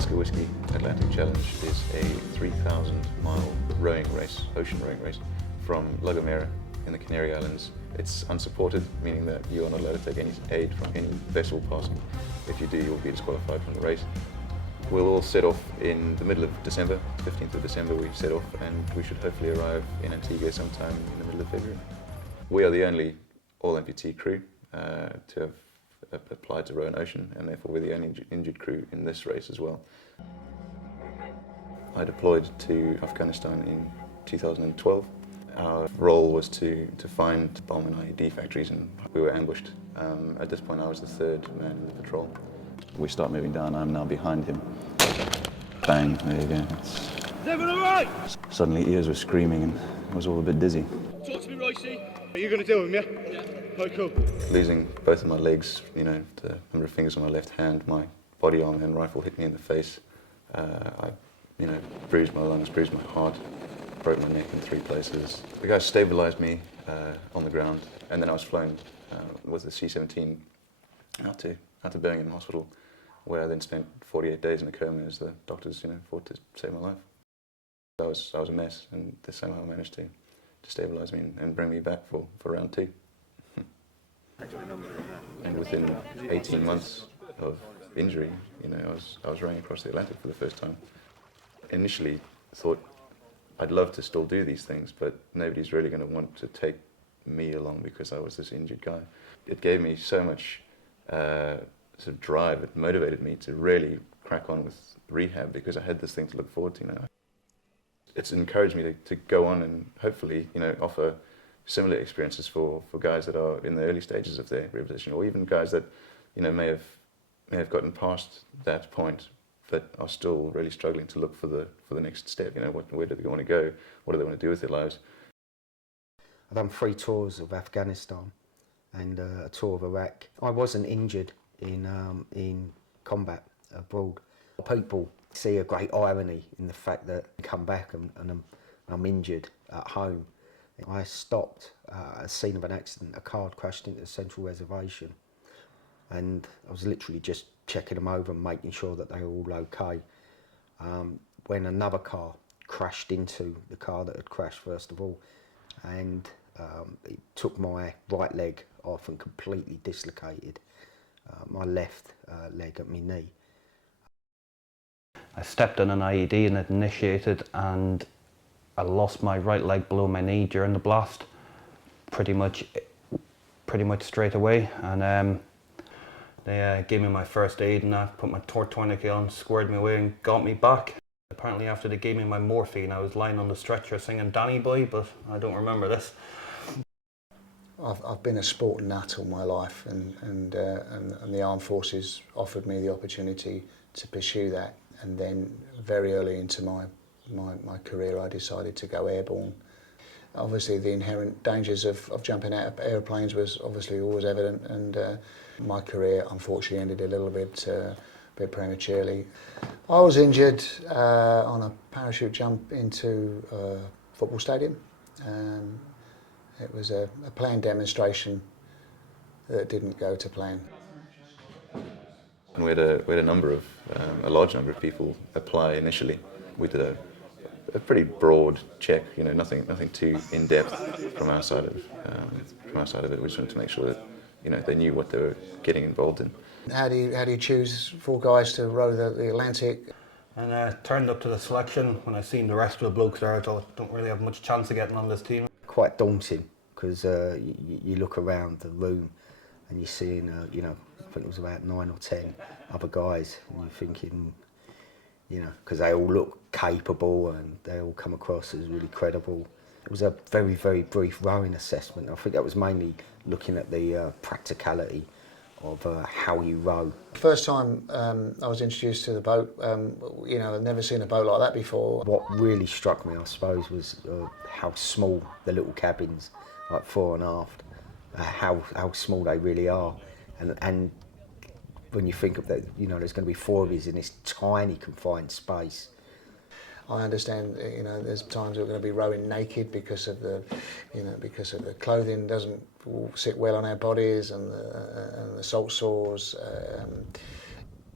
Oscar Whiskey Atlantic Challenge is a 3,000-mile rowing race, ocean rowing race, from Gomera in the Canary Islands. It's unsupported, meaning that you are not allowed to take any aid from any vessel passing. If you do, you'll be disqualified from the race. We'll all set off in the middle of December, 15th of December we set off, and we should hopefully arrive in Antigua sometime in the middle of February. We are the only all-amputee crew to have applied to row an ocean, and therefore we're the only injured crew in this race as well. I deployed to Afghanistan in 2012. Our role was to find bomb and IED factories, and we were ambushed. At this point I was the third man in the patrol. We start moving down, I'm now behind him. Bang, there you go. Is everyone all right? Suddenly ears were screaming and I was all a bit dizzy. Talk to me, Royce. Are you going to deal with him, yeah? Oh, cool. Losing both of my legs, the number of fingers on my left hand, my body armor and rifle hit me in the face. I bruised my lungs, bruised my heart, broke my neck in 3 places. The guys stabilized me on the ground, and then I was flown with the C-17 out to Birmingham Hospital, where I then spent 48 days in a coma as the doctors, fought to save my life. I was a mess, and they somehow managed to stabilize me and bring me back for round 2. And within 18 months of injury, I was rowing across the Atlantic for the first time. Initially thought I'd love to still do these things, but nobody's really going to want to take me along because I was this injured guy. It gave me so much sort of drive. It motivated me to really crack on with rehab because I had this thing to look forward to. It's encouraged me to go on and hopefully offer similar experiences for guys that are in the early stages of their rehabilitation, or even guys that may have gotten past that point but are still really struggling to look for the next step. Where do they want to go? What do they want to do with their lives? I've done 3 tours of Afghanistan and a tour of Iraq. I wasn't injured in combat abroad. People see a great irony in the fact that I come back and I'm injured at home. I stopped at a scene of an accident. A car had crashed into the central reservation, and I was literally just checking them over and making sure that they were all okay. When another car crashed into the car that had crashed first of all, and it took my right leg off and completely dislocated my left leg at my knee. I stepped on an IED and it initiated, and I lost my right leg below my knee during the blast pretty much straight away, and they gave me my first aid and that, put my tourniquet on, squared me away and got me back. Apparently after they gave me my morphine I was lying on the stretcher singing Danny Boy, but I don't remember this. I've been a sport nut all my life, and the armed forces offered me the opportunity to pursue that, and then very early into my career I decided to go airborne. Obviously the inherent dangers of jumping out of aeroplanes was obviously always evident, and my career unfortunately ended a little bit prematurely. I was injured on a parachute jump into a football stadium. It was a planned demonstration that didn't go to plan. And we had a large number of people apply initially. We did a pretty broad check, nothing too in depth from our side of it. We just wanted to make sure that they knew what they were getting involved in. How do you choose 4 guys to row the Atlantic? And I turned up to the selection. When I seen the rest of the blokes there, I thought I don't really have much chance of getting on this team. Quite daunting, because you look around the room and you're seeing, I think it was about 9 or 10 other guys, and you're thinking, because they all look capable and they all come across as really credible. It was a very, very brief rowing assessment. I think that was mainly looking at the practicality of how you row. First time I was introduced to the boat, I'd never seen a boat like that before. What really struck me, I suppose, was how small the little cabins, like fore and aft, how small they really are, and when you think of that, there's going to be 4 of us in this tiny confined space. I understand, there's times we're going to be rowing naked because of the clothing doesn't sit well on our bodies, and the salt sores.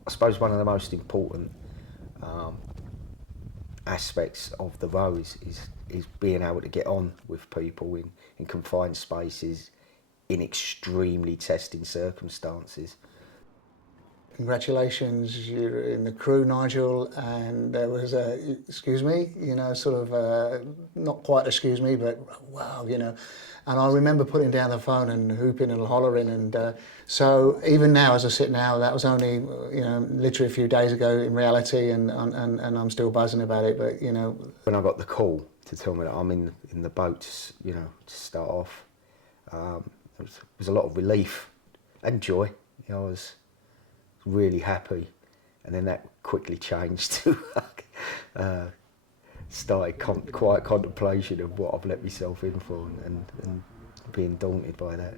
I suppose one of the most important aspects of the row is being able to get on with people in confined spaces in extremely testing circumstances. Congratulations, you're in the crew, Nigel, and there was a, excuse me, you know, sort of, not quite excuse me, but wow, you know. And I remember putting down the phone and hooping and hollering, and so even now, as I sit now, that was only, you know, literally a few days ago in reality, and I'm still buzzing about it, but, you know. When I got the call to tell me that I'm in the boat, you know, to start off, there was a lot of relief and joy. You know, I was really happy, and then that quickly changed to started quiet contemplation of what I've let myself in for, and being daunted by that.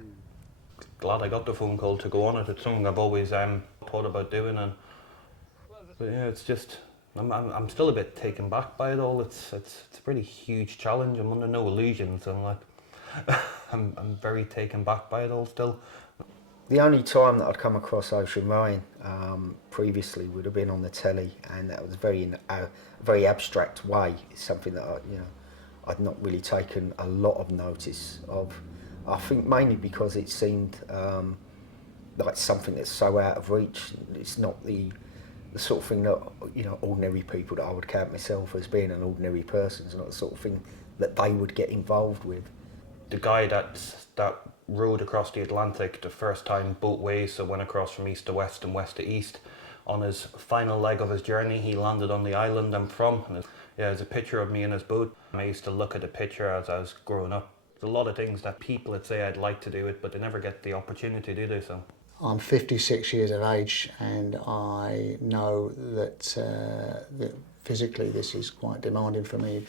Glad I got the phone call to go on it. It's something I've always thought about doing, but yeah, it's just I'm still a bit taken back by it all. It's a pretty huge challenge. I'm under no illusions, and like I'm very taken back by it all still. The only time that I'd come across ocean rain previously would have been on the telly, and that was in a very abstract way. It's something that I'd not really taken a lot of notice of. I think mainly because it seemed like something that's so out of reach. It's not the sort of thing that, you know, ordinary people that I would count myself as being an ordinary person. It's not the sort of thing that they would get involved with. The guy that rowed across the Atlantic the first time both ways, so went across from east to west and west to east. On his final leg of his journey, he landed on the island I'm from. And there's a picture of me in his boat. I used to look at the picture as I was growing up. There's a lot of things that people would say I'd like to do it, but they never get the opportunity to do so. I'm 56 years of age, and I know that, that physically this is quite demanding for me.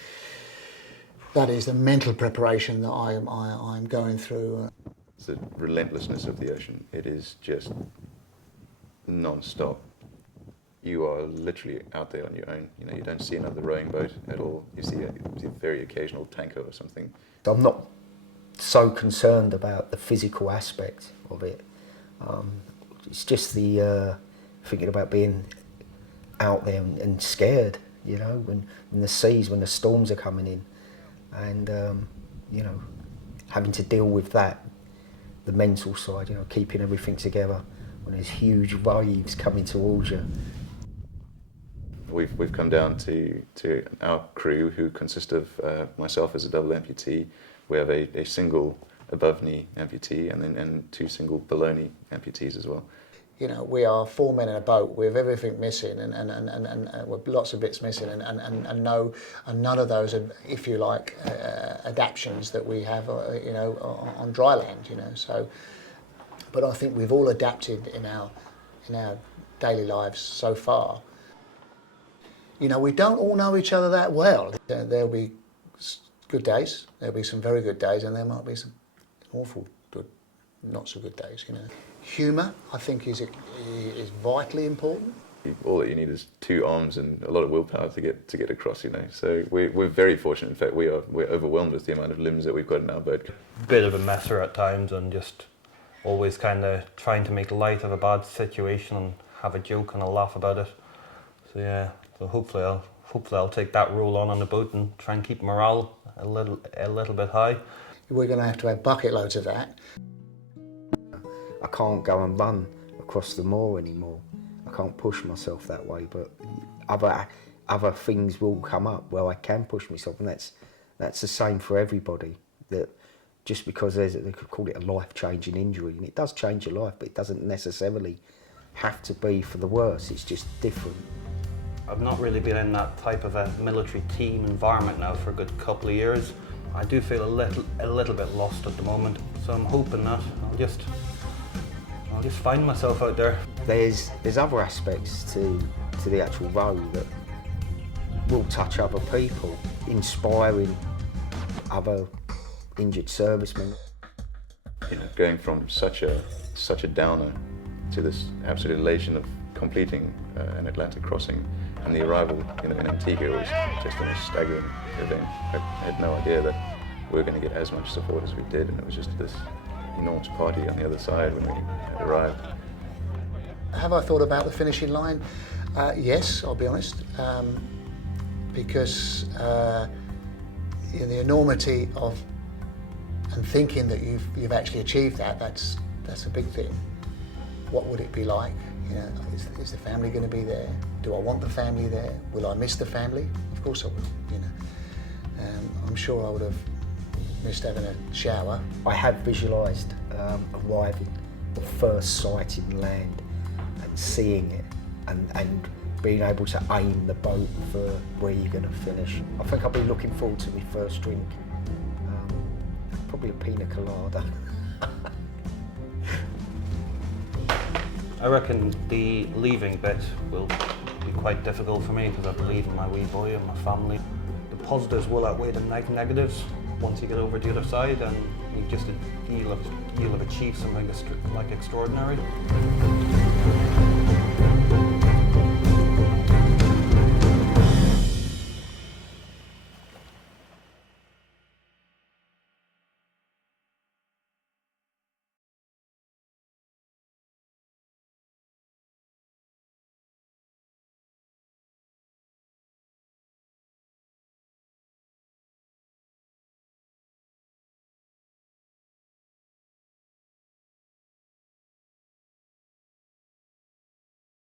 That is the mental preparation that I'm going through. It's the relentlessness of the ocean. It is just non-stop. You are literally out there on your own. You know, you don't see another rowing boat at all. You see a very occasional tanker or something. I'm not so concerned about the physical aspect of it. It's just the thinking about being out there and scared, you know, when the storms are coming in, and you know, having to deal with that, the mental side, you know, keeping everything together when there's huge waves coming towards you. We've come down to our crew, who consist of myself as a double amputee. We have a single above knee amputee and two single below knee amputees as well. You know, we are 4 men in a boat with everything missing and with lots of bits missing, and none of those are, if you like, adaptations that we have, you know, on dry land. You know, so. But I think we've all adapted in our daily lives so far. You know, we don't all know each other that well. There'll be good days, there'll be some very good days, and there might be some awful good, not so good days, you know. Humour, I think, is vitally important. All that you need is two arms and a lot of willpower to get across, you know. So we're very fortunate. In fact, we're overwhelmed with the amount of limbs that we've got in our boat. Bit of a messer at times, and just always kind of trying to make light of a bad situation and have a joke and a laugh about it. So yeah, so hopefully I'll take that role on the boat and try and keep morale a little bit high. We're going to have bucket loads of that. I can't go and run across the moor anymore. I can't push myself that way, but other things will come up where I can push myself, and that's the same for everybody. That just because they could call it a life-changing injury, and it does change your life, but it doesn't necessarily have to be for the worse. It's just different. I've not really been in that type of a military team environment now for a good couple of years. I do feel a little bit lost at the moment, so I'm hoping that I'll just find myself out there. There's other aspects to the actual role that will touch other people, inspiring other injured servicemen. You know, going from such a downer to this absolute elation of completing an Atlantic crossing, and the arrival in Antigua was just a staggering event. I had no idea that we were going to get as much support as we did, and it was just this enormous party on the other side when we arrived. Have I thought about the finishing line? Yes, I'll be honest, because the enormity of and thinking that you've actually achieved that's a big thing. What would it be like? You know, is the family going to be there? Do I want the family there? Will I miss the family? Of course I will. You know, I'm sure I would have missed having a shower. I have visualised arriving, or first sighting land, and seeing it, and being able to aim the boat for where you're going to finish. I think I'll be looking forward to my first drink. Probably a pina colada. I reckon the leaving bit will be quite difficult for me because I believe in my wee boy and my family. The positives will outweigh the negatives once you get over the other side, and you'll have achieved something like extraordinary.